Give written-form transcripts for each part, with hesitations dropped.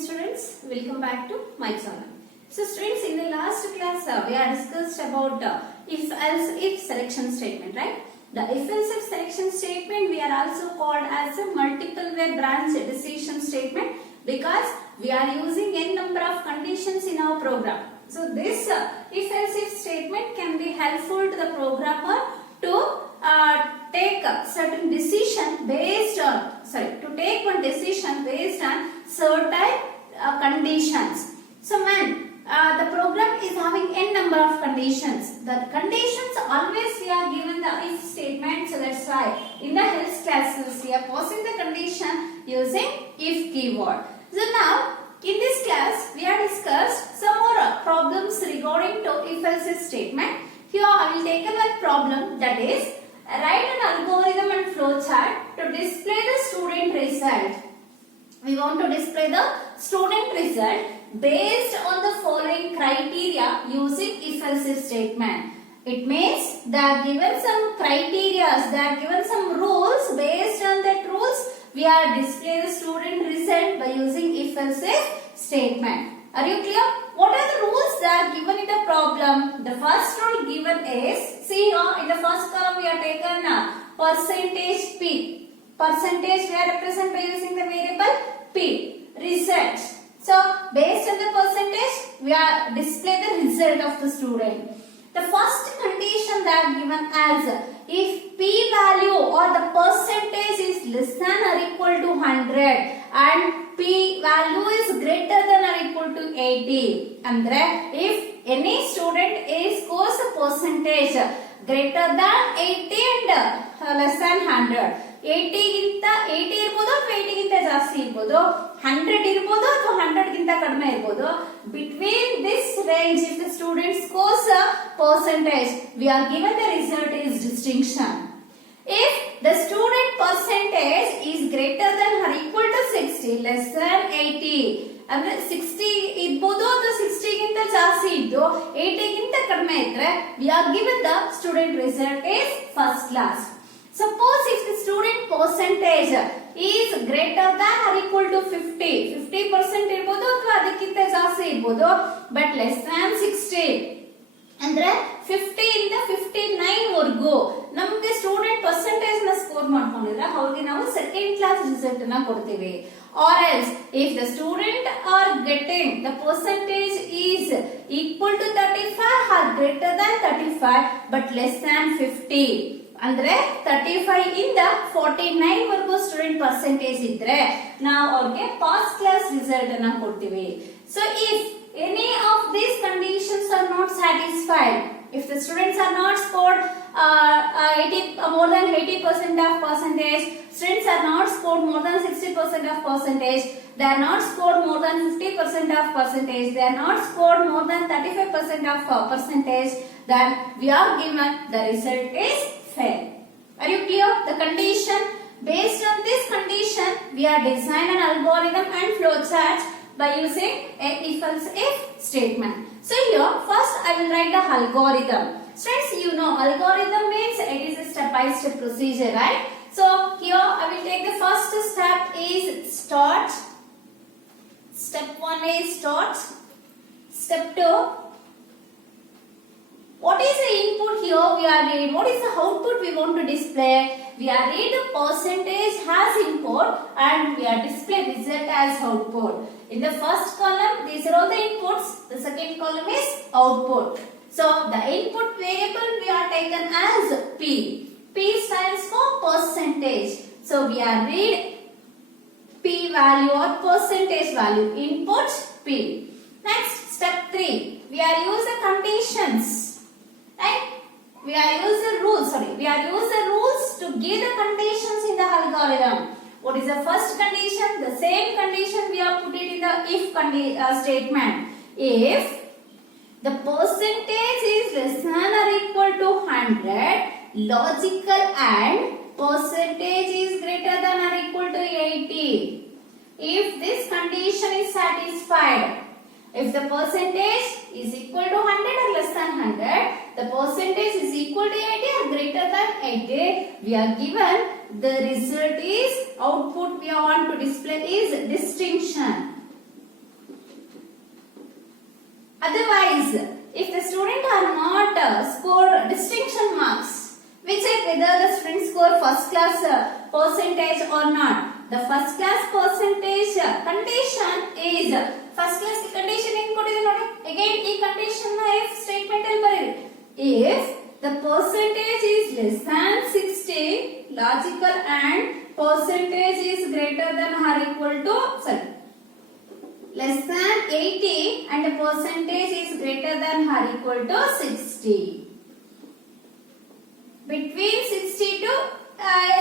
students, welcome back to my channel. So students, in the last class we have discussed about if else if selection statement, right? The if else if selection statement we are also called as a multiple way branch decision statement because we are using n number of conditions in our program. So this if else if statement can be helpful to the programmer to take certain decision based on to take one decision based on certain conditions. So when the program is having n number of conditions, the conditions always we are given the if statement. So that's why in the health classes we are posing the condition using if keyword. So now in this class we have discussed some more problems regarding to if else if statement. Here I will take one problem, that is write an algorithm and flowchart to display the student result. We want to display the student result based on the following criteria using if else if statement. It means they are given some criteria, they are given some rules. Based on that rules we are display the student result by using if else if statement. Are you clear? What are the rules that are given in the problem? The first rule given is, see here in the first column we are taken percentage P. Percentage we are represent by using the variable P. Result. So based on the percentage we are display the result of the student. The first condition that given as if P value or the percentage is less than or equal to 100 and P value is greater than or equal to 80. Andre, if any student is scores a percentage greater than 80 and less than 100. 80 ಗಿಂತ 80 ಇರಬಹುದು ಅಥವಾ 80 ಗಿಂತ ಜಾಸ್ತಿ ಇರಬಹುದು, 100 ಇರಬಹುದು ಅಥವಾ 100 ಗಿಂತ ಕಡಿಮೆ ಇರಬಹುದು. Between this range, if the student scores a percentage, we are given the result is distinction. If the student percentage is greater than or equal to 60, less than 80, ಅಂದ್ರೆ 60 ಇರಬಹುದು ಅಥವಾ 60 ಗಿಂತ ಜಾಸ್ತಿ ಇದ್ದು 80 ಗಿಂತ ಕಡಿಮೆ ಇದ್ರೆ we are given the student result is first class. Suppose if the student percentage is greater than or equal to 50% ಇರಬಹುದು ಅಥವಾ ಅದಕ್ಕಿಂತ ಜಾಸ್ತಿ ಇರಬಹುದು, but less than 60 ಅಂದ್ರೆ 50 ಇಂದ 59 ವರೆಗೂ ನಮಗೆ ಸ್ಟೂಡೆಂಟ್ ಪರ್ಸೆಂಟೇಜ್ ನ ಸ್ಕೋರ್ ಮಾಡ್ಕೊಂಡಿದ್ರೆ ಅವ್ರಿಗೆ ನಾವು ಸೆಕೆಂಡ್ ಕ್ಲಾಸ್ ರಿಸಲ್ಟ್ ನ ಕೊಡ್ತೀವಿ. Or else if the student are getting the percentage is equal to 35 or greater than 35 but less than 50 ಅಂದ್ರೆ 35 ಇಂದ 49 ವರೆಗೂ ಸ್ಟೂಡೆಂಟ್ ಪರ್ಸೆಂಟೇಜ್ ಇದ್ರೆ ನಾವು ಅವ್ರಿಗೆ ಪಾಸ್ ಕ್ಲಾಸ್ ರಿಸಲ್ಟ್ ಅನ್ನು ಕೊಡ್ತೀವಿ. So if any of these conditions are not satisfied, if the students are not scored more than 80% of percentage, students are not scored more than 60% of percentage, they are not scored more than 50% of percentage, they are not scored more than 35% of percentage, then we are given the result is fail. Are you clear? The condition, based on this condition we are design an algorithm and flowchart by using a if else if statement. So here first I will write the algorithm. Students, you know algorithm means it is a step by step procedure, right? So here I will take the first step is start. Step 1 is start. Step 2, what is the input here we are read? What is the output we want to display? We are read the percentage as input and we are display result as output. In the first column these are all the inputs, the second column is output. So the input variable we are taken as P. P stands for percentage. So we are read P value or percentage value, input P. Next step 3, we are use the conditions. Right? We are use the rules. We are use the rules to give the conditions in the algorithm. What is the first condition? The same condition we have put it in the if statement. If the percentage is less than or equal to 100, logical and percentage is greater than or equal to 80. If this condition is satisfied, if the percentage is equal to 100 or less than 100, the percentage is equal to 80 or greater than 80, we are given the result is output we want to display is distinction. Otherwise, if the student are not scored distinction marks, we check whether the student score first class percentage or not. The first class percentage condition is first class condition in again e condition if statement if the percentage is less than 60, logical and percentage is greater than or equal to less than 80 and the percentage is greater than or equal to 60. Between 60 to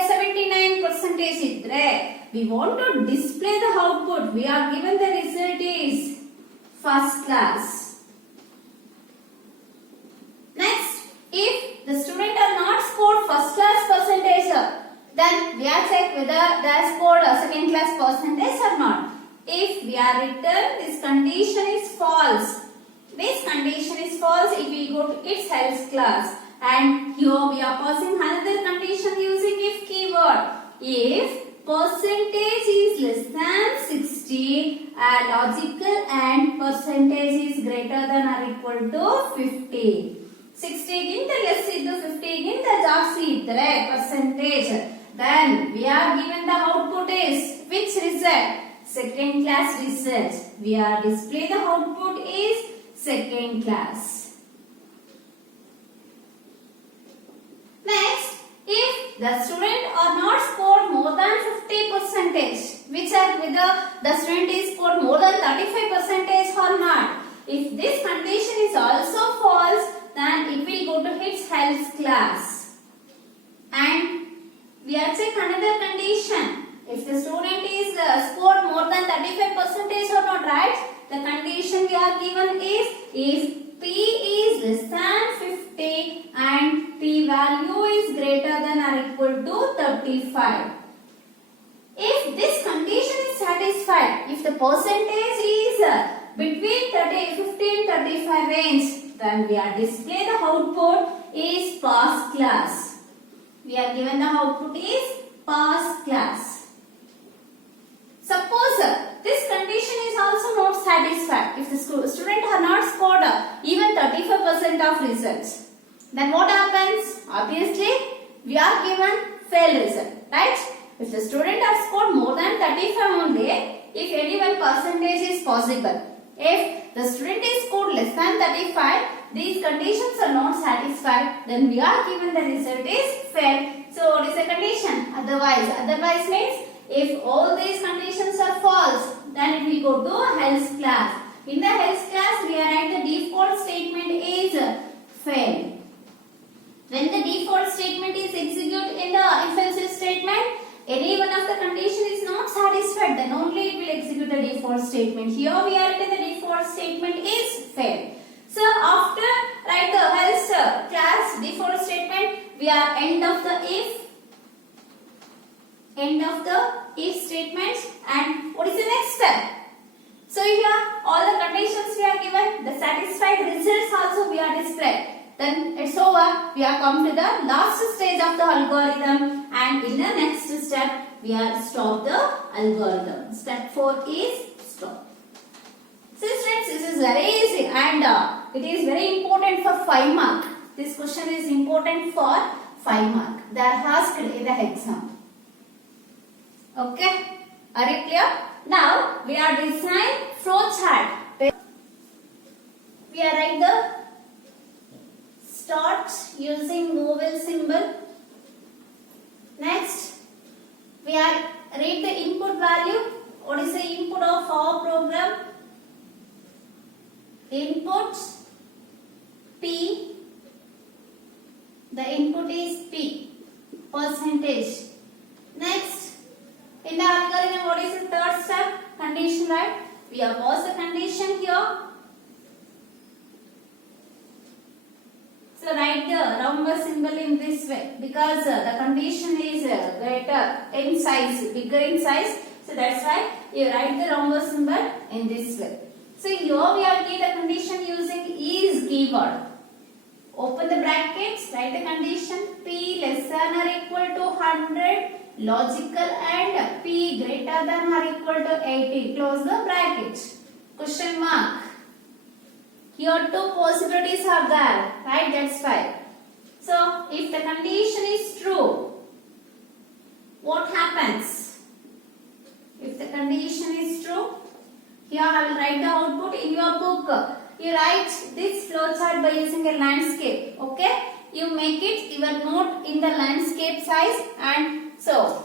79 percentage idre we want to display the output. We are given the result is first class. Next, if the student are not scored first class percentage, then we are check whether they are scored a second class percentage or not. If we are written this condition is false, this condition is false, it will go to its else class. And here we are passing another condition using if keyword. If percentage is less than 60, logical and percentage is greater than or equal to 50. 60 ಗಿಂತ less ಇದ್ದು 50 ಗಿಂತ ಜಾಸ್ತಿ ಇದ್ದರೆ percentage, then we are given the output is which result? Second class result. We are display the output is second class. Next, if the student are not scored more than 50 percentage, which are whether the student is scored more than 35 percentage or not. If this condition is also false, then it will go to its else class. And we are check another condition. If the student is scored more than 35 percentage or not, right? The condition we are given is if P is less than 50 and P value is greater than or equal to 35. If this condition is satisfied, if the percentage is between 50 and 35 range, then we are display the output is pass class. We are given the output is pass class. Suppose this condition is also not satisfied. If the student are not scored even 35% of results, then what happens? Obviously, we are given fail result, right? If the student are scored more than 35 only, if any one percentage is possible. If the student is scored less than 35, these conditions are not satisfied, then we are given the result is fail. So, what is the condition? Otherwise means if all these conditions are false, then it will go to else class. In the else class, we are write the default statement is fail. When the default statement is executed in the if else statement, any one of the condition is not satisfied, then only it will execute the default statement. Here we are written the default statement is fail. So after write the else class default statement, we are end of the if statement, and what is the next step? So here all the conditions we are given, the satisfied results also we are displayed. Then it's over. We are come to the last stage of the algorithm, and in the next step we are stop the algorithm. Step 4 is stop. So students, this is very easy and it is very important for 5 mark. This question is important for 5 mark. They are asked in the exam. Okay, are you clear? Now we are design flow chart. We are write the start using vowel symbol. Next, we are read the input value. What is the input of our program? Input P. The input is P percentage. Next, in the algorithm, what is the third step? Condition, right? We have passed the condition here. So write the number symbol in this way because the condition is greater in size, bigger in size. So that's why you write the number symbol in this way. So here we have given the condition using is keyword. Open the brackets, write the condition P less than or equal to 100, logical and P greater than or equal to 80. Close the bracket. Question mark. Here two possibilities are there, right? That's why. So if the condition is true, what happens? If the condition is true, here I will write the output in your book. You write this flowchart by using a landscape. Okay? You make it your note in the landscape size, and so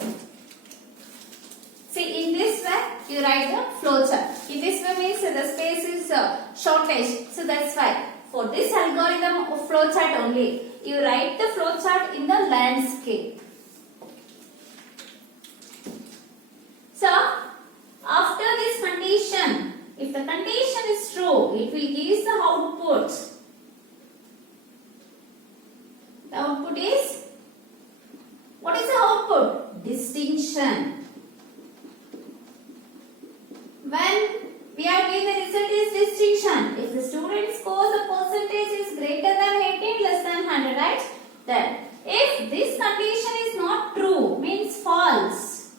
see in this way you write the flowchart. In this way means the space is shortage. So that's why for this algorithm of flowchart only you write the flowchart in the landscape. So after this condition, if the condition is true, it will give the output. The output is, what is the output? Distinction. When we are doing the result is distinction. If the student scores the percentage is greater than 18, less than 100, right? Then if this condition is not true, means false,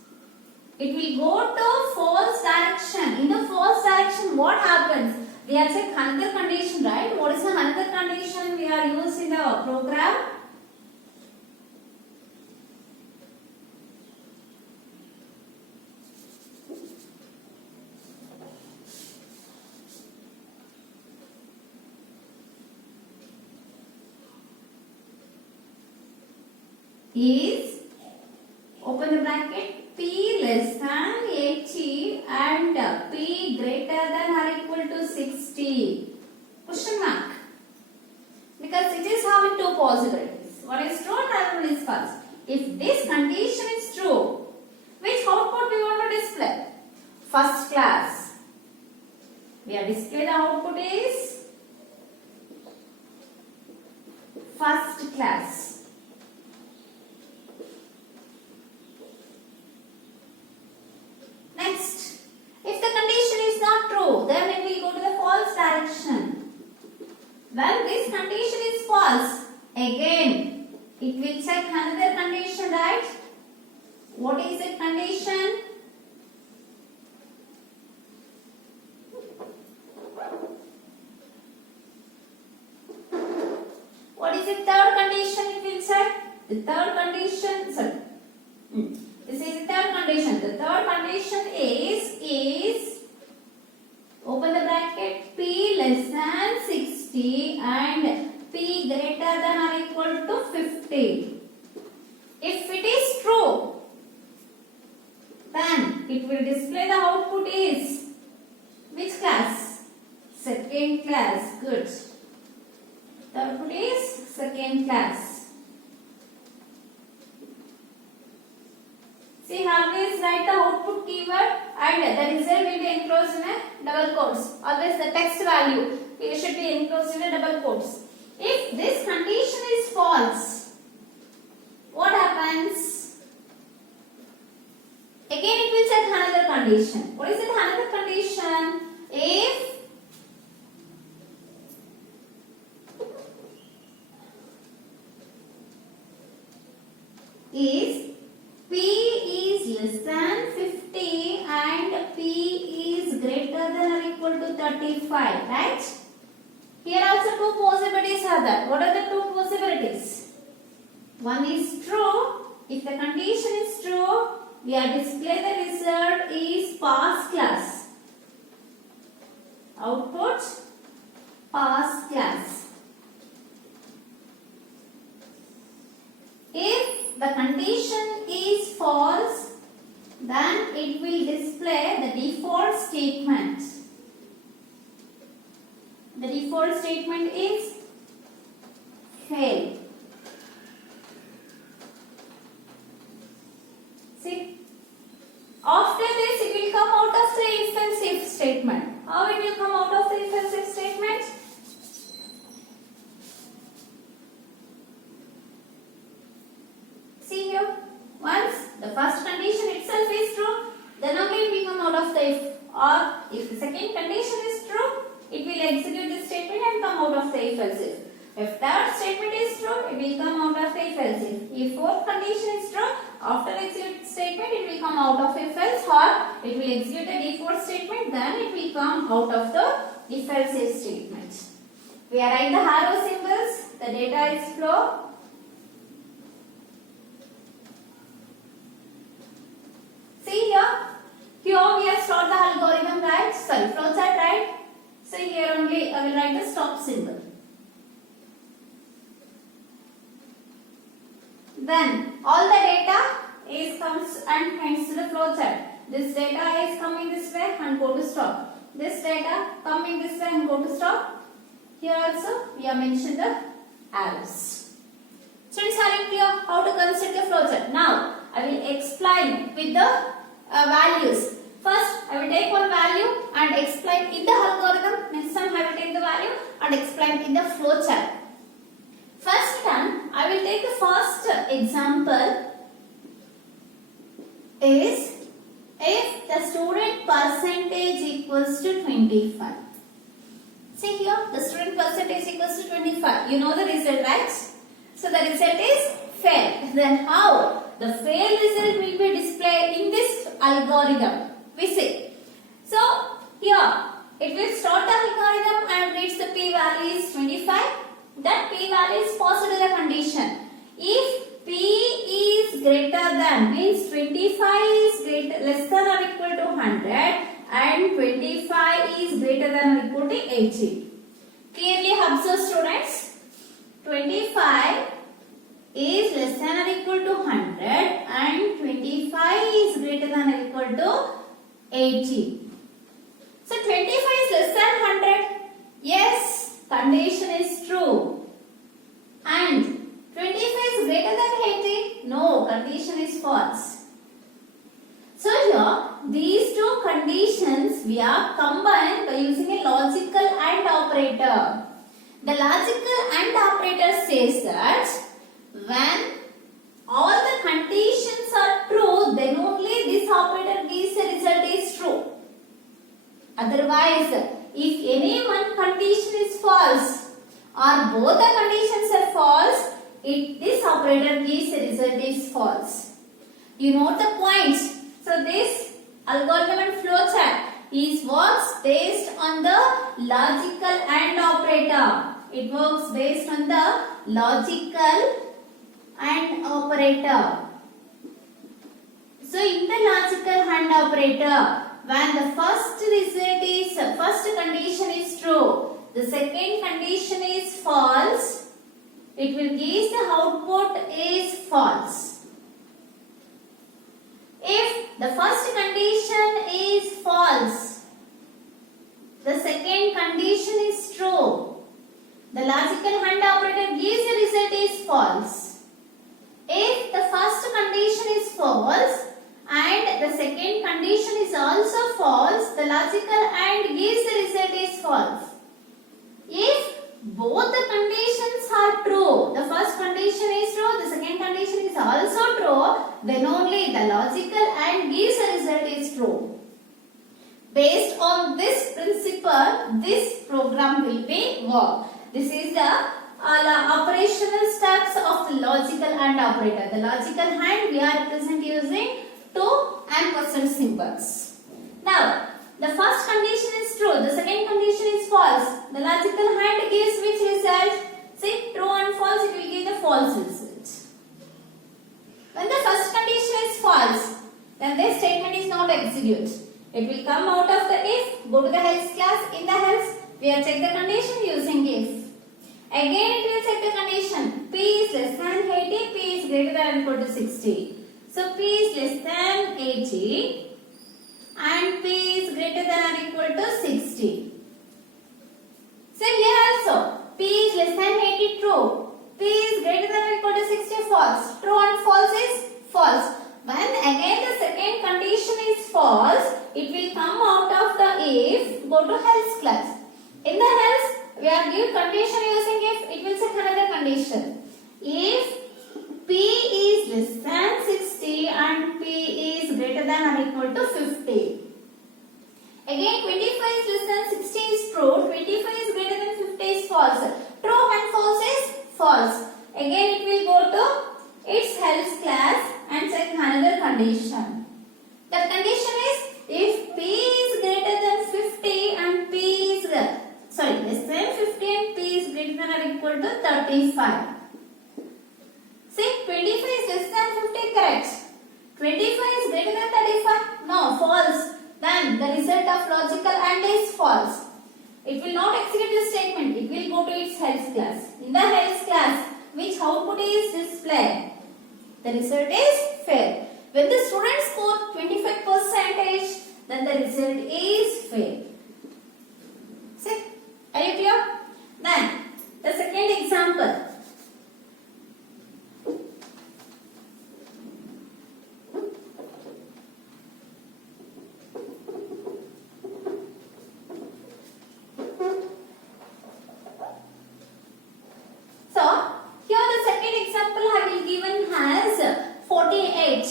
it will go to false direction. In the false direction, what happens? We have checked another condition, right? What is the another condition we are used in the program? Is, open the bracket, P less than 80 and P greater than or equal to 60. Question mark. Because it is having two possibilities. One is true and another one is false. If this condition is true, which output we want to display? First class. We are displaying the output is first class. Next, if the condition is not true, then it will go to the false direction. When this condition is false, again it will check another condition, right? What is the condition? What is the third condition it will check? The third condition, sorry. This is the third condition. The third condition is open the bracket, P less than 60 and P greater than or equal to 50. If it is true, then it will display the output is which class? Second class. Good. The output is second class. See, always write the output keyword and the result will be enclosed in a double quotes. Always the text value should be enclosed in a double quotes. If this condition is false, what happens? Again it will check another condition. What is it? Another condition? If is P is less than 50 and P is greater than or equal to 35, right? Here also two possibilities are there. What are the two possibilities? One is true. If the condition is true, we are display the result is pass class. Output pass class. If the condition is false, then it will display the default statement. The default statement is fail. See, after this it will come out of the if else if statement. How it will come out of the if else if statement? See here, once the first condition itself is true, then only it will come out of the if. Or if the second condition is true, it will execute this statement and come out of the if else if. If third statement is true, it will come out of the if else if. If fourth condition is true, after execute statement it will come out of if else, or it will execute the default statement, then it will come out of the if else if statement. We are write the arrow symbols. The data is flow. See here. Here we have stored the algorithm, right? Sorry, flowchart, right? So here only I will write the stop symbol. Then all the data is comes and hands to the flowchart. This data is coming this way and go to stop. This data coming this way and go to stop. Here also we have mentioned the arrows. Students, are you clear how to construct the flowchart? Now I will explain with the values. First, I will take one value and explain in the algorithm. Next time, I will take the value and explain in the flowchart. First time, I will take the first example is if the student percentage equals to 25. See here, the student percentage equals to 25. You know the result, right? So the result is fail. Then how? The fail result will be displayed in this algorithm. We see. So here it will start the algorithm and reach the p-value is 25. That p-value is positive the condition. If p is greater than, means 25 is less than or equal to 100 and 25 is greater than or equal to 80. Clearly observe, students. 25 is less than or equal to 100 and 25 is greater than or equal to 80. So 25 is less than 100. Yes, condition is true. And 25 is greater than 80. No, condition is false. So here, these two conditions we are combined by using a logical AND operator. The logical AND operator says that when all the conditions are true, then only this operator gives the result is true. Otherwise, if any one condition is false or both the conditions are false, this operator gives the result is false. You note the points. So this algorithm and flowchart works based on the logical AND operator. It works based on the logical AND operator. So in the logical AND operator, when the first condition is true, the second condition is false, it will give the output is false. If the first condition is false, the second condition is true, the logical AND operator gives the result is false. If the first condition is false and the second condition is also false, the logical AND gives the result is false. If both the conditions are true, the first condition is true, the second condition is also true, then only the logical AND gives the result is true. Based on this principle, this program will be work. This is the operational steps of the logical AND operator. The logical AND we are represent using two ampersand symbols. Now, the first condition is true, the second condition is false. The logical AND gives which result? See, true and false, it will give the false result. When the first condition is false, then this statement is not execute. It will come out of the if. Go to the else class. In the else, we have checked the condition using if. Again, it will check the condition. P is less than 80, P is greater than or equal to 60. So, P is less than 80 and P is greater than or equal to 60. So, here also, P is less than 80 true. P is greater than or equal to 60 false. True and false is false. When again the second condition is false, it will come out of the if. Go to else class. In the else, we are given condition using if. It will check another condition. If P is less than 60 and P is greater than or equal to 50. Again 25 is less than 60 is true. 25 is greater than 50 is false. True and false is false. Again it will go to its else class and check another condition. The condition is if P is greater than 50 and P is less than 50 and P is 35. See, 25 is less than 50, correct. 25 is greater than 35? No, false. Then the result of logical AND is false. It will not execute this statement. It will go to its else class. In the else class, which output is displayed? The result is fail. When the student score 25%, then the result is fail. See? Are you clear? Then, the second example. So, here the second example I will given has 48.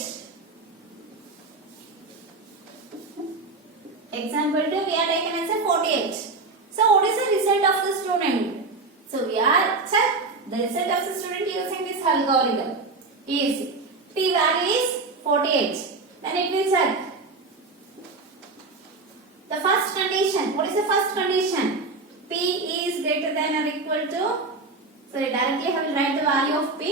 Example 2 we are taken as a 48. So, what is the result of the student? So, we are check the result of the student using this algorithm is P value is 48. Then it will check the first condition. What is the first condition? P is greater than or equal to. So, directly I will write the value of P.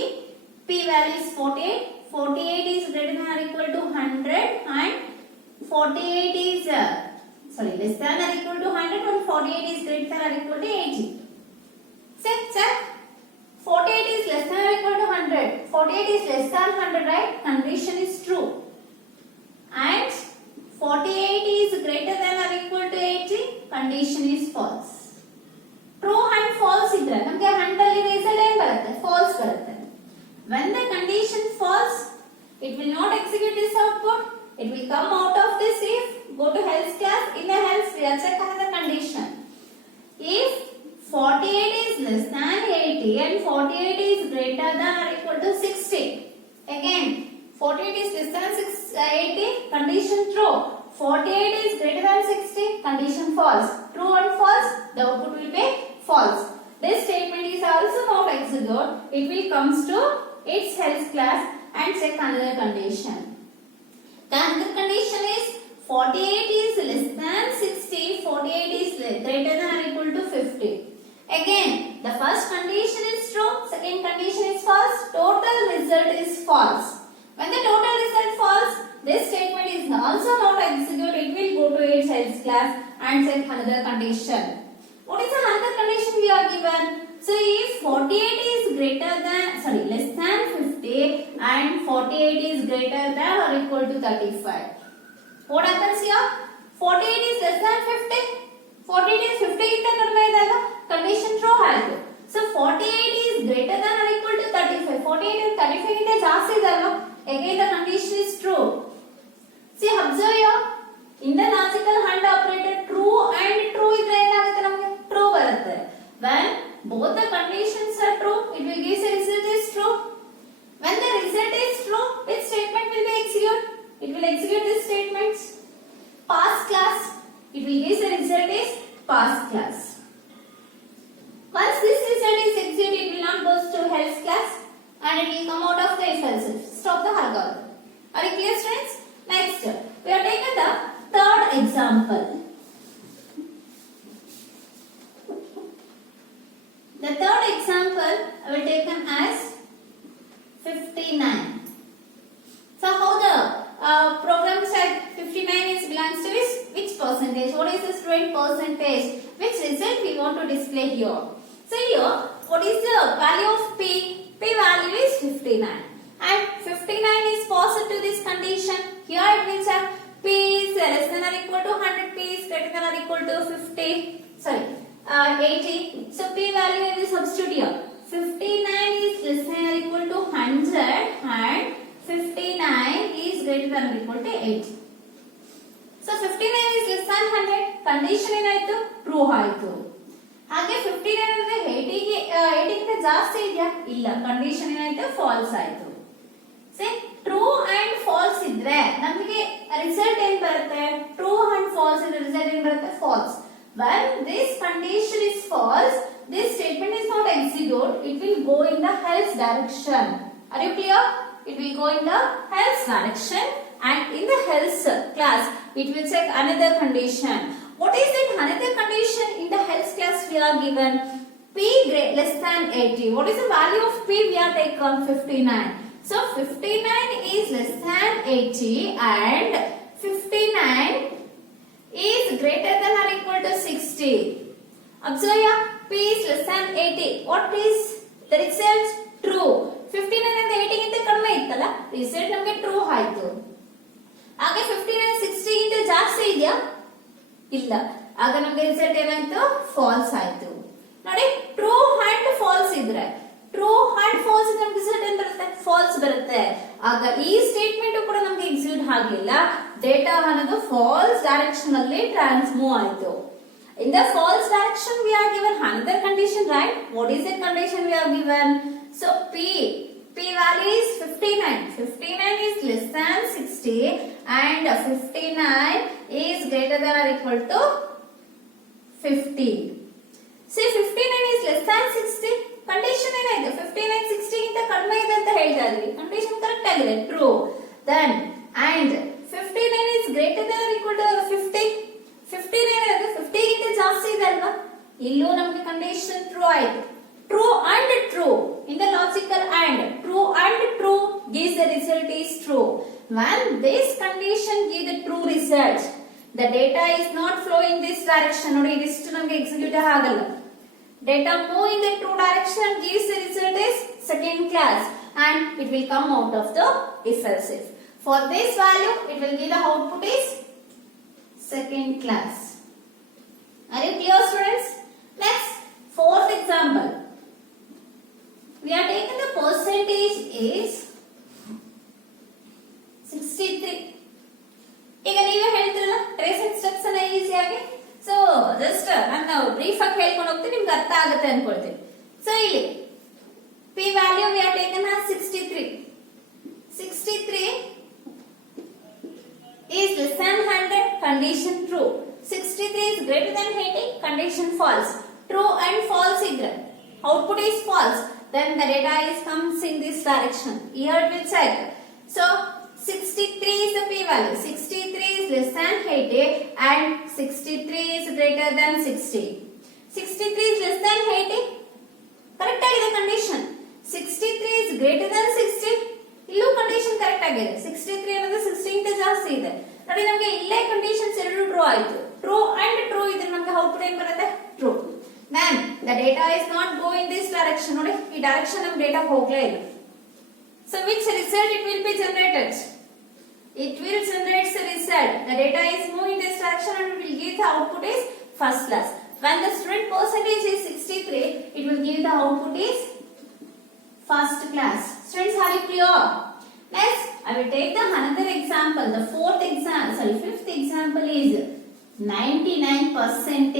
P value is 48. 48 is greater than or equal to 100 and 48 is less than or equal to 100 and 48 is greater than or equal to 80. Check. 48 is less than or equal to 100. 48 is less than 100, right? Condition is true. And 48 is greater than or equal to 80. Condition is false. True and false idre namage 100 alli result ಏನು ಬರುತ್ತೆ false ಬರುತ್ತೆ. When the condition false, it will not execute this output. It will come out of this if go to else class. In the else we are check another condition. If 48 is less than 80 and 48 is greater than or equal to 60. Again, 48 is less than 80. Condition true. 48 is greater than 60. Condition false. True and false. The output will be false. This statement is also not execute. It will comes to its else class and check another condition. The another condition is 48 is less than 60. 48 is greater than or equal to 50. Again, the first condition is true. Second condition is false. Total result is false. When the total result false, this statement is also not execute. It will go to its else class and check another condition. What is another condition we are given? So if 48 is less than 50 and 48 is greater than or equal to 35. What happens here? 48 is less than 50. 48 is 50 ಗಿಂತ ಕಡಿಮೆ ಇದೆ ಅಲ್ಲ? Condition true ಆಯ್ತು. So 48 is greater than or equal to 35. 48 is 35 ಗಿಂತ ಜಾಸ್ತಿ ಇದೆ ಅಲ್ಲ? Again the condition is true. See, observe here. In the logical AND operator, true and true ಇದ್ರೆ ಏನಾಗುತ್ತೆ ನಮಗೆ? True ಬರುತ್ತೆ. When both the conditions are true, it will give the result is true. When the result is true, which statement will be executed? It will execute these statements. Pass class. It will give the result is pass class. Once this result is executed, it will not go to else class and it will come out of the if else. Stop the algorithm. Are you clear, students? Next, we are taking the third example. The third example I will take as 59. So how the program said 59 is belongs to which percentage? What is the student percentage? Which result we want to display here? So here, what is the value of P? P value is 59. And 59 is positive to this condition. Here it will check P is less than or equal to 100. P is greater than or equal to 80. So P value will substitute here. 59 is less than or equal to 100 and 59 is greater than or equal to 80. So 59 is less than 100. Condition ಏನಾಯ್ತು? True ಆಯ್ತು. ಹಾಗೆ 59 ಅಂದ್ರೆ 80 ಗಿಂತ ಜಾಸ್ತಿ ಇದೆಯಾ? ಇಲ್ಲ. Condition ಏನಾಯ್ತು? False ಆಯ್ತು. See, true and false ಇದ್ರೆ ನಮಗೆ result ಏನು ಬರುತ್ತೆ? True and false ಇದ್ರೆ result ಏನು ಬರುತ್ತೆ? False. When this condition is false, this statement is not execute. It will go in the else direction. Are you clear? It will go in the else direction and in the else class, it will check another condition. What is that another condition in the else class we are given? less than 80. What is the value of P? We are taken 59. So 59 is less than 80 and 59 is greater than or equal to 60. Observe here, P is less than 80. What is the result? True. 59 and 80 ಗಿಂತ ಕಡಿಮೆ ಇತ್ತಲ್ಲ, result ನಮಗೆ true ಆಯ್ತು. ಹಾಗೆ 59 60 ಗಿಂತ ಜಾಸ್ತಿ ಇದೆಯಾ? ಇಲ್ಲ. ಆಗ ನಮಗೆ ರಿಸಲ್ಟ್ ಏನಾಯ್ತು? ಫಾಲ್ಸ್ ಆಯ್ತು. ನೋಡಿ, ಟ್ರೂ ಅಂಡ್ ಫಾಲ್ಸ್ ಇದ್ರೆ, ಟ್ರೂ ಅಂಡ್ ಫಾಲ್ಸ್ ಇದ್ರೆ ನಮಗೆ ರಿಸಲ್ಟ್ ಏನ್ ಬರುತ್ತೆ? ಫಾಲ್ಸ್ ಬರುತ್ತೆ. ಆಗ ಈ ಸ್ಟೇಟ್ಮೆಂಟ್ ಕೂಡ ನಮಗೆ ಎಕ್ಸಿಕ್ಯೂಟ್ ಆಗಲಿಲ್ಲ. ಡೇಟಾ ಅನ್ನೋದು ಫಾಲ್ಸ್ ಡೈರೆಕ್ಷನ್ ಅಲ್ಲಿ ಟ್ರಾನ್ಸ್ಮೂವ್ ಆಯ್ತು. In the false direction we are given another condition, right? What is the condition we are given? So P value is 59. 59 is less than 60 and 59 is greater than or equal to 50. See, 59 is less than 60. Condition ಏನಾಯ್ತು? 59 60 ಗಿಂತ ಕಡಿಮೆ ಇದೆ ಅಂತ ಹೇಳ್ತಾ ಇದ್ವಿ. Condition correct ಆಗಿದೆ, true. Then and 59 is greater than or equal to 50. 59 ಅಂದ್ರೆ 50 ಗಿಂತ ಜಾಸ್ತಿ ಇದೆ ಅಲ್ವಾ? ಇಲ್ಲೂ ನಮಗೆ ಕಂಡೀಷನ್ ಟ್ರೂ ಆಯ್ತು. True and true in the logical and true and true gives the result is true. When this condition give the true result, the data is not flow in this direction. ನೋಡಿ, ಇದಿಷ್ಟು ನಮಗೆ execute ಆಗಲ್ಲ. Data move in the true direction gives the result is second class and it will come out of the if else if. For this value, it will give the output is second class. Are you clear, students? Next, fourth example. We are taking the percentage is 63. ಈಗ ನೀವೇ ಹೇಳ್ತಿರಲ್ಲ tracing steps ಅನ್ನ ಈಸಿಯಾಗಿ. So just ನಾನು brief ಆಗಿ ಹೇಳ್ಕೊಂಡು ಹೋಗ್ತೀನಿ, ನಿಮ್ಗೆ ಅರ್ಥ ಆಗುತ್ತೆ ಅನ್ಕೊಳ್ತೀನಿ. ಸೊ ಇಲ್ಲಿ P value we are taken as 63. 63 is less than 100, condition true. 63 is greater than 80, condition false. True and false idre, output is false. Then the data is comes in this direction. Here it will check. So 63 is the P value. 63 is less than 80 and 63 is greater than 60. 63 is less than 80. Correct ಆಗಿದೆ condition. 63 is greater than 60. ಇಲ್ಲೂ condition correct ಆಗಿದೆ. 63 ಅನ್ನೋದು 60 ಗಿಂತ ಜಾಸ್ತಿ ಇದೆ. ನೋಡಿ, ನಮಗೆ ಇಲ್ಲೇ ಕಂಡೀಷನ್ಸ್ ಎರಡು ಟ್ರೂ ಆಯ್ತು. ಟ್ರೂ ಅಂಡ್ ಟ್ರೂ ಇದ್ರೆ ನಮಗೆ ಔಟ್ಪುಟ್ ಏನ್ ಬರುತ್ತೆ? True. Then the data is not go in this direction. ನೋಡಿ, ಈ ಡೈರೆಕ್ಷನ್ ನಮಗೆ ಡೇಟಾ ಹೋಗ್ಲೇ ಇಲ್ಲ. So which result it will be generated? It will generate the result. The data is moving in this direction and it will give the output is first class. When the student percentage is 63, it will give the output is first class. Students, are you clear? Next, I will take the another example. The fifth example is 99%.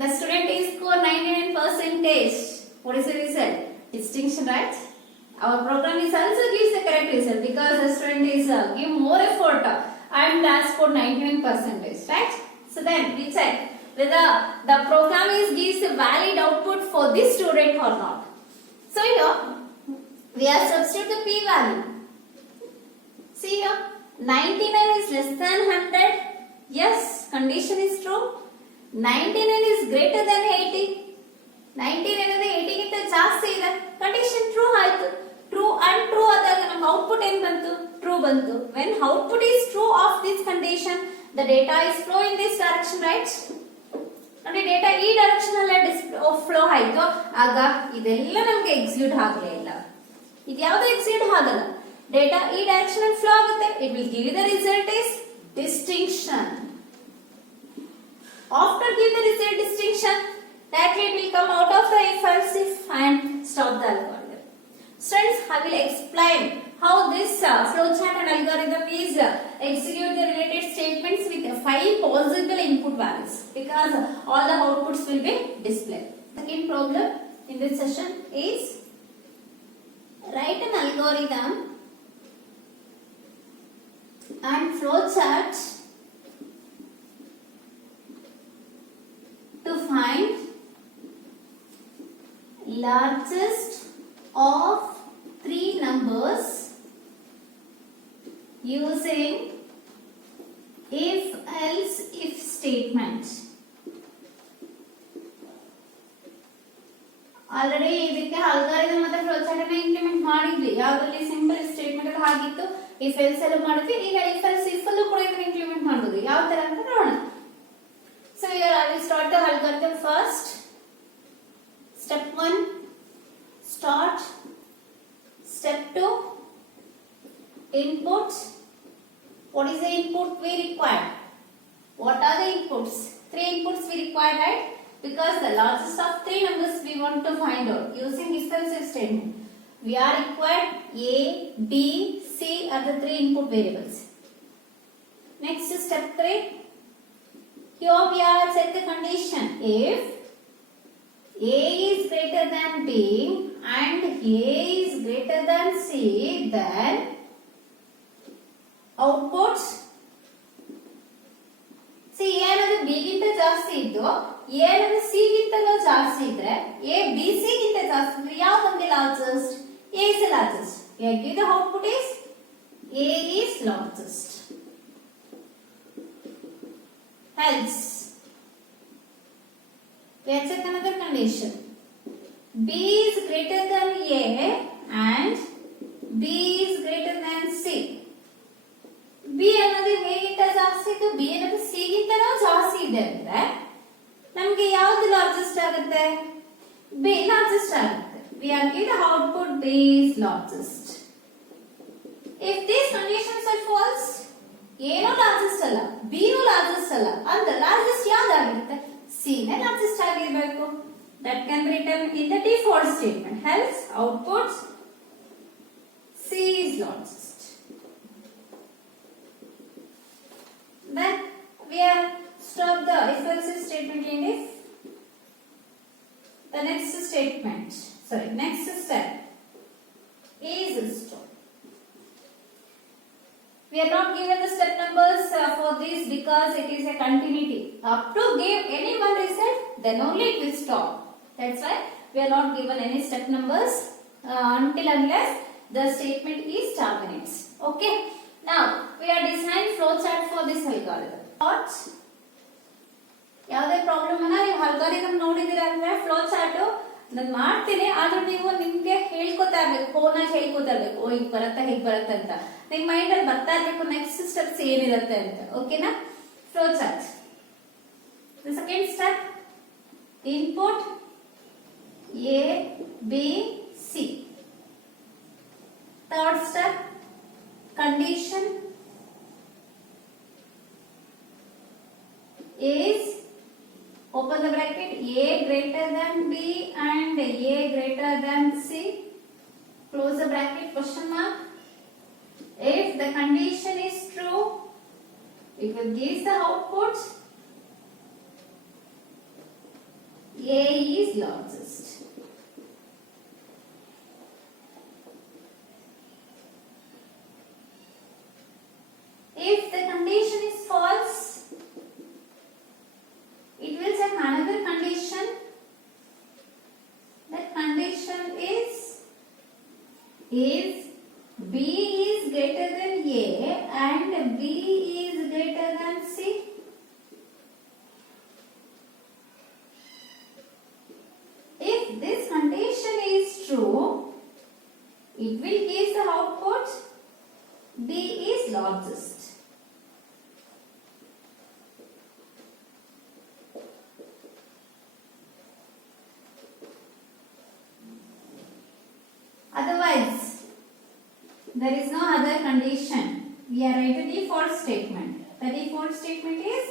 The student is score 99%. What is the result? Distinction, right? Our program is also gives the correct result because the student is give more effort and has scored 99%, right? So then we check whether the program is gives a valid output for this student or not. So here we are substitute the P value. See here, 99 is less than 100. Yes, condition is true. 99 is greater than 80. 99 ಅನ್ನೋದು 80 ಗಿಂತ ಜಾಸ್ತಿ ಇದೆ. Condition true ಆಯ್ತು. True and true ಆದಾಗ ನಮ್ಮ output ಏನ್ ಬಂತು? True ಬಂತು. When output is true of this condition, the data is flow in this direction, right? ನೋಡಿ, ಡೇಟಾ ಈ ಡೈರೆಕ್ಷನ್ ಅಲ್ಲೇ ಫ್ಲೋ ಆಯ್ತು. ಆಗ ಇದೆಲ್ಲ ನಮಗೆ ಎಕ್ಸಿಕ್ಯೂಟ್ ಆಗಲೇ ಇಲ್ಲ. ಇದು ಯಾವುದು ಎಕ್ಸಿಕ್ಯೂಟ್ ಆಗಲ್ಲ. ಡೇಟಾ ಈ ಡೈರೆಕ್ಷನ್ ಅಲ್ಲಿ ಫ್ಲೋ ಆಗುತ್ತೆ. It will give the result is distinction. After give the result distinction, directly it will come out of the if else if and stop the algorithm. Students, I will explain how this flowchart and algorithm is execute the related statements with 5 possible input values because all the outputs will be displayed. Second problem in this session is write an algorithm and flowchart to find largest of 3 numbers using if else if statement. Already ಇದಕ್ಕೆ algorithm ಮತ್ತೆ flowchart ಅನ್ನು implement ಮಾಡಿದ್ವಿ. ಯಾವ್ದ್ರಲ್ಲಿ simple statement ಅಲ್ಲಿ ಹಾಗಿತ್ತು, if else ಅಲ್ಲೂ ಮಾಡಿದ್ವಿ. ಈಗ ಇಫ್ ಎಲ್ಸ್ ಇಫ್ ಅಲ್ಲೂ ಕೂಡ ಇದನ್ನ ಇಂಪ್ಲಿಮೆಂಟ್ ಮಾಡೋದು ಯಾವ ತರ ಅಂತ ನೋಡೋಣ. So here I will start the algorithm first. Step 1 start. Step 2 input. What is the input we require? What are the inputs? 3 inputs we require, right? Because the largest of 3 numbers we want to find out using if-else statement. We are required A, B, C are the 3 input variables. Next step 3. Here we are set the condition. If A is greater than B and A is greater than C, then outputs. See, A ಅನ್ನೋದು B ಗಿಂತ ಜಾಸ್ತಿ ಇದ್ದು A ಅನ್ನೋದು C ಗಿಂತಲೂ ಜಾಸ್ತಿ ಇದ್ರೆ A B C ಗಿಂತ ಜಾಸ್ತಿ ಇದ್ರೆ ಯಾವ ನಮಗೆ largest? A is the largest. Here give the output is A is largest. Else let's check another condition. B is greater than A and B is greater than C. B ಅನ್ನೋದು A ಗಿಂತ ಜಾಸ್ತಿ ಇದ್ದು B ಅನ್ನೋದು C ಗಿಂತನೂ ಜಾಸ್ತಿ ಇದೆ ಅಂದ್ರೆ ನಮಗೆ ಯಾವುದು ಲಾರ್ಜೆಸ್ಟ್ ಆಗುತ್ತೆ? B ಲಾರ್ಜೆಸ್ಟ್ ಆಗುತ್ತೆ. We are given the output B is largest. If these conditions are false, A no largest ಅಲ್ಲ, B no largest ಅಲ್ಲ, ಅಂದ್ರೆ largest ಯಾವ್ದಾಗಿರುತ್ತೆ? C ನೇ largest ಆಗಿರಬೇಕು. That can be written in the default statement. Hence output C is largest. Then we have stop the if-else statement in if. The next statement, next step is stop. We are not given the step numbers for this because it is a continuity. Up to give any one result, then only it will stop. That's why we are not given any step numbers until unless the statement is terminates. Okay. Now we are designing flowchart for this algorithm. What? ಯಾವುದೇ problem ಅನ್ನ ನೀವು algorithm ನೋಡಿದಿರಾ ಅಂದ್ರೆ flow chart ನಾನು ಮಾಡ್ತೀನಿ, ಆದ್ರೆ ನೀವು ನಿಮ್ಗೆ ಹೇಳ್ಕೊತಾ ಇರ್ಬೇಕು, ಫೋನಾಗಿ ಹೇಳ್ಕೊತಾ ಇರ್ಬೇಕು. ಓ ಈಗ ಬರತ್ತಾ ಹೇಗ್ ಬರುತ್ತೆ ಅಂತ ನಿಮ್ ಮೈಂಡ್ ಅಲ್ಲಿ ಬರ್ತಾ ಇರ್ಬೇಕು ನೆಕ್ಸ್ಟ್ ಸ್ಟೆಪ್ಸ್ ಏನಿರುತ್ತೆ ಅಂತ. ಓಕೆನಾ? Flow chart. The second step input A, B, C. Third step condition is open the bracket A greater than B and A greater than C, close the bracket, question mark. If the condition is true, it will give the output A is largest. If the condition is false, it will check another condition. That condition is B is greater than A and B is greater than C. If this condition is true, it will give the output B is largest. Otherwise, there is no other condition. We are writing the default statement. The default statement is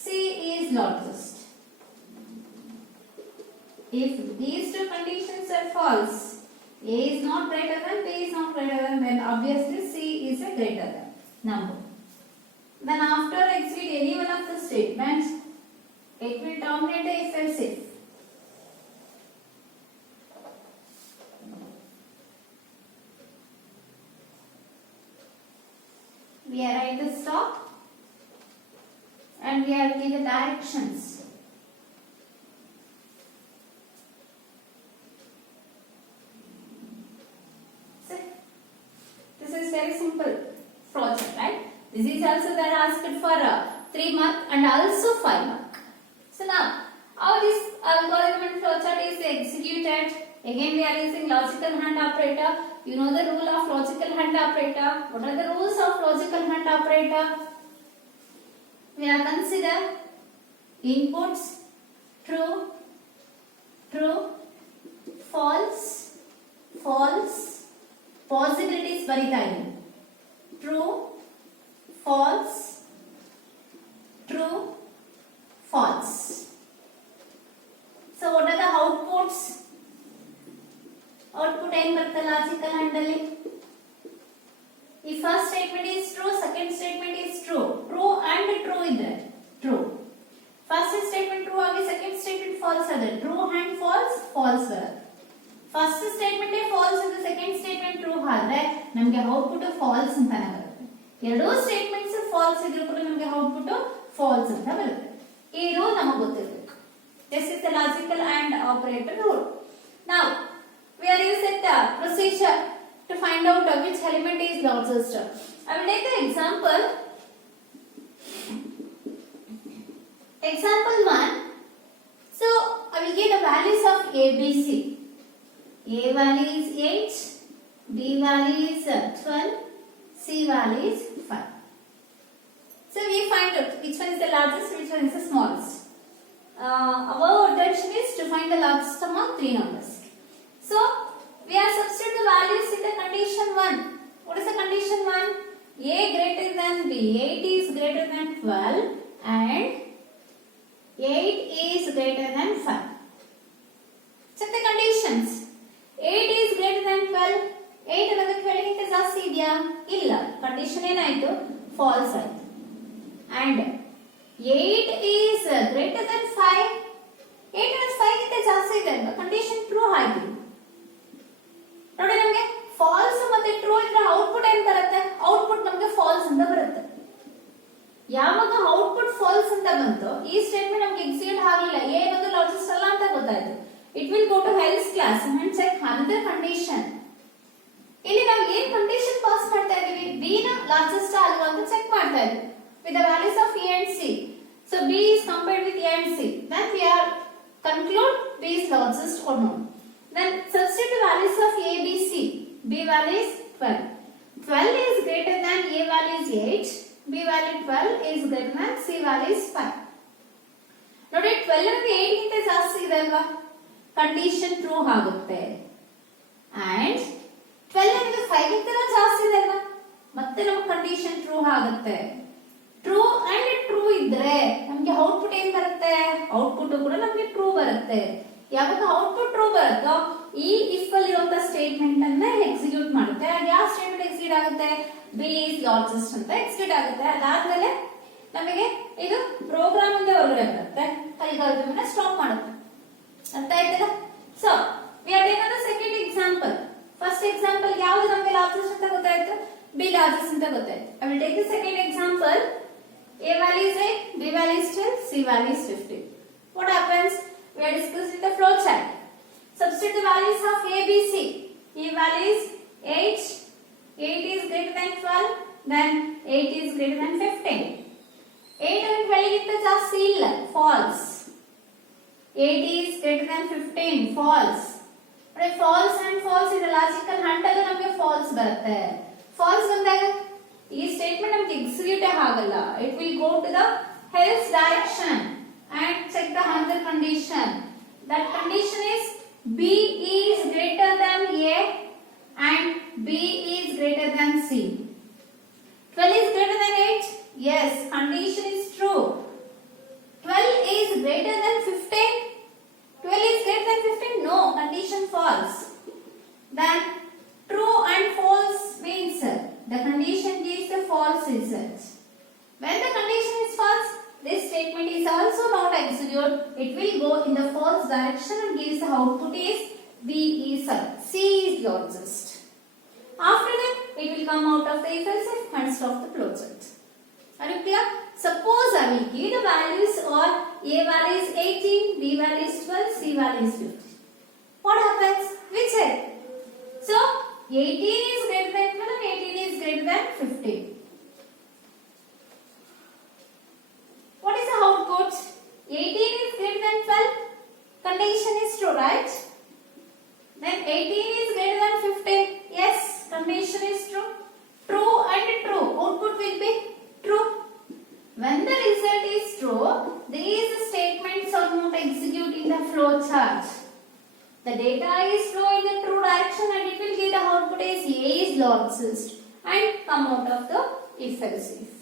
C is largest. If these two conditions are false, A is not greater than, B is not greater than, then obviously C is a greater than number. Then after execute any one of the statements, it will terminate the if-else if. We are at the stop and we are given directions. So, this is very simple flowchart, right? This is also they are asked for 3 mark and also 5 mark. So now, how this algorithm and flowchart is executed? Again we are using logical hand operator. You know the rule of logical hand operator. What are the rules of logical hand operator? We are consider inputs true, true, false, false, possibilities ಬರಿತಾ ಇದ್ದೀನಿ. True, false, true, false. So what are the outputs? Output ಏನು ಬರುತ್ತೆ logical hand ಅಲ್ಲಿ? If first statement is true, second statement is true. True and true ಇದ್ರೆ true. First statement true ಆಗಿ second statement false ಆದ್ರೆ true and false false ಬರುತ್ತೆ. First statement false ಇದೆ second statement true ಆದ್ರೆ ನಮಗೆ output false ಅಂತಾನೆ ಬರುತ್ತೆ. ಎರಡೂ ಸ್ಟೇಟ್ಮೆಂಟ್ಸ್ false ಇದ್ರೂ ಕೂಡ ನಮಗೆ ಔಟ್ಪುಟ್ false ಅಂತ ಬರುತ್ತೆ. ಈ ರೂಲ್ ನಮಗೆ ಗೊತ್ತಿರಬೇಕು. This is the logical and operator rule. Now we are using the procedure to find out which element is largest. I will take the example. Example 1. So I will give the values of A, B, C. A value is 8, B value is 12, C value is 5. So we find out which one is the largest, which one is the smallest. Our direction is to find the largest among three numbers. So we are substitute the values in the condition 1. What is the condition 1? A greater than B. 8 is greater than 12 and 8 is greater than 5. Check the conditions. 8 is greater than 12. 8 ಅನ್ನೋದು 12 ಗಿಂತ ಜಾಸ್ತಿ ಇದೆಯಾ? ಇಲ್ಲ. Condition ಏನಾಯ್ತು? Falls ಆಯ್ತು. And 8 is greater than 5. 8 ಅನ್ನೋದು 5 ಗಿಂತ ಜಾಸ್ತಿ ಇದೆ ಅಲ್ವಾ? ಕಂಡೀಷನ್ ಟ್ರೂ ಆಯ್ತು. ನೋಡಿ ನಮಗೆ ಫಾಲ್ಸ್ ಮತ್ತೆ ಟ್ರೂ ಇದ್ರೆ ಔಟ್ಪುಟ್ ಏನ್ ಬರುತ್ತೆ? ಔಟ್ಪುಟ್ ನಮಗೆ ಫಾಲ್ಸ್ ಅಂತ ಬರುತ್ತೆ. ಯಾವಾಗ ಔಟ್ಪುಟ್ ಫಾಲ್ಸ್ ಅಂತ ಬಂತು ಈ ಸ್ಟೇಟ್ಮೆಂಟ್ ನಮಗೆ ಎಕ್ಸಿಕ್ಯೂಟ್ ಆಗಲಿಲ್ಲ. ಎ ಅನ್ನೋದು ಲಾಜಿಸ್ಟ್ ಅಲ್ಲ ಅಂತ ಗೊತ್ತಾಯ್ತು. It will go to else class and check another condition. ಇಲ್ಲಿ ನಾವು ಏನ್ ಕಂಡೀಷನ್ ಪಾಸ್ ಮಾಡ್ತಾ ಇದೀವಿ? B ನ ಲಾರ್ಜೆಸ್ಟ್ ಅಲ್ವಾ ಅಂತ ಚೆಕ್ ಮಾಡ್ತಾ ಇದೀವಿ with the values of A and C. So B is compared with A and C. Then we are conclude B is largest or not. Then substitute the values of A, B, C. B value is 12. 12 is greater than A value is 8. B value 12 is greater than C value is 5. ನೋಡಿ 12 ಅನ್ನೋದು 8 ಗಿಂತ ಜಾಸ್ತಿ ಇದೆ ಅಲ್ವಾ? Condition true ಆಗುತ್ತೆ. And 12 ಅನ್ನೋದು 5 ಗಿಂತ ಜಾಸ್ತಿ ಇದೆ ಅಲ್ವಾ? ಮತ್ತೆ ನಮಗೆ ಕಂಡೀಷನ್ ಟ್ರೂ ಆಗುತ್ತೆ. ಟ್ರೂ ಅಂಡ್ ಟ್ರೂ ಇದ್ರೆ ನಮಗೆ ಔಟ್ಪುಟ್ ಏನ್ ಬರುತ್ತೆ? ಔಟ್ಪುಟ್ ಕೂಡ ನಮಗೆ ಟ್ರೂ ಬರುತ್ತೆ. ಯಾವಾಗ ಔಟ್ಪುಟ್ ಟ್ರೂ ಬರುತ್ತೋ ಈ ಇಫ್ ಅಲ್ಲಿ ಇರುವಂತ ಸ್ಟೇಟ್ಮೆಂಟ್ ಅನ್ನ ಎಕ್ಸಿಕ್ಯೂಟ್ ಮಾಡುತ್ತೆ. ಆಗ ಯಾವ ಸ್ಟೇಟ್ಮೆಂಟ್ ಎಕ್ಸಿಕ್ಯೂಟ್ ಆಗುತ್ತೆ? ಬಿ ಇಸ್ ಲಾರ್ಜೆಸ್ಟ್ ಅಂತ ಎಕ್ಸಿಕ್ಯೂಟ್ ಆಗುತ್ತೆ. ಅದಾದ್ಮೇಲೆ ನಮಗೆ ಇದು ಪ್ರೋಗ್ರಾಮ್ ಇಂದ ಹೊರಗಡೆ ಬರುತ್ತೆ. ಅಲ್ಗಾರಿದಮ್ ಅನ್ನ ಸ್ಟಾಪ್ ಮಾಡುತ್ತೆ. ಅರ್ಥ ಆಯ್ತಲ್ಲ? So we are taken the second example. First example ಯಾವುದು ನಮಗೆ ಲಾರ್ಜೆಸ್ಟ್ ಅಂತ ಗೊತ್ತಾಯ್ತು? ಬಿ ಲಾರ್ಜೆಸ್ಟ್ ಅಂತ ಗೊತ್ತಾಯ್ತು. I will take the second example. A value is 8, B value is 12, C value is 15. What happens? We are discussing the flow chart. Substitute the values of A, B, C. A value is 8, 8 is greater than 12, then 8 is greater than 15. 8 and 12 ಗಿಂತ ಜಾಸ್ತಿ ಇಲ್ಲ, false. 8 is greater than 15, false. False and false in the logical hand ಅಲ್ಲೂ ನಮಗೆ false ಬರುತ್ತೆ. False ಬಂದಾಗ ಈ statement ನಮಗೆ execute ಆಗಲ್ಲ. It will go to the else direction and check the another condition. That condition is B is greater than A and B is greater than C. 12 is greater than 8? Yes, condition is true. 12 is greater than 15? 12 is greater than 15? No, condition false. Then true and false means the condition gives the false result. When the condition is false, this statement is also not executed. It will go in the false direction and gives the output is C is largest. After that, it will come out of the if else if and stop the flow chart. Are you clear? Suppose I will give the values or A value is 18, B value is 12, C value is 15. What happens? We check. So 18 is greater than 12 and 18 is greater than 15. What is the output? 18 is greater than 12. Condition is true, right? Then 18 is greater than 15. Yes, condition is true. True and true. Output will be true. When the result is true, these statements are not executing the flow chart. The data is flow in the true direction and it will give the output as A is largest and come out of the if else if.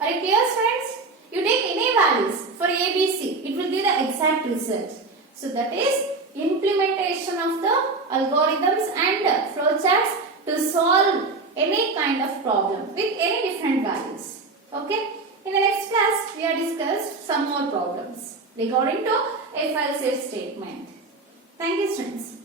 Are you clear, friends? You take any values for A, B, C, it will give the exact result. So that is implementation of the algorithms and flowcharts to solve any kind of problem with any different values. Okay? In the next class, we have discussed some more problems regarding to if else if statement. Thank you, students.